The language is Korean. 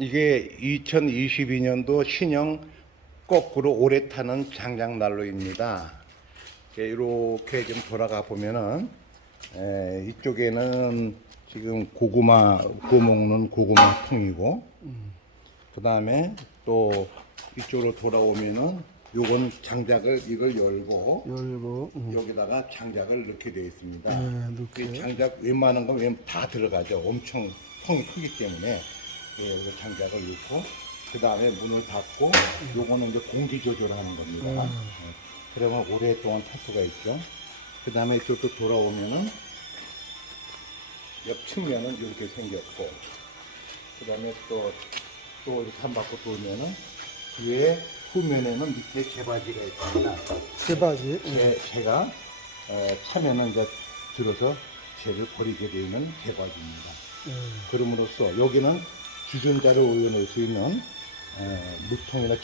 이게 2022년도 신형 거꾸로 오래 타는 장작난로입니다. 이렇게 좀 돌아가 보면은 이쪽에는 지금 고구마 구워 먹는 고구마 통이고, 그 다음에 또 이쪽으로 돌아오면은 요건 장작을 이걸 열고 여기다가 장작을 넣게 되어 있습니다. 이 장작 웬만한 건 다 들어가죠. 엄청 통이 크기 때문에. 여기서 장작을 넣고 그 다음에 문을 닫고 요거는 이제 공기 조절하는 겁니다. 그러면 오랫동안 탈 수가 있죠. 그 다음에 이쪽도 돌아오면은 옆 측면은 이렇게 생겼고, 그 다음에 또 이렇게 한 바퀴 돌면은 뒤에 후면에는 밑에 재바지가 있습니다. 재바지. 재가 차면은 이제 들어서 재를 버리게 되는 재바지입니다. 그럼으로써 여기는 주전자를 올려놓을 수 있는 무통이나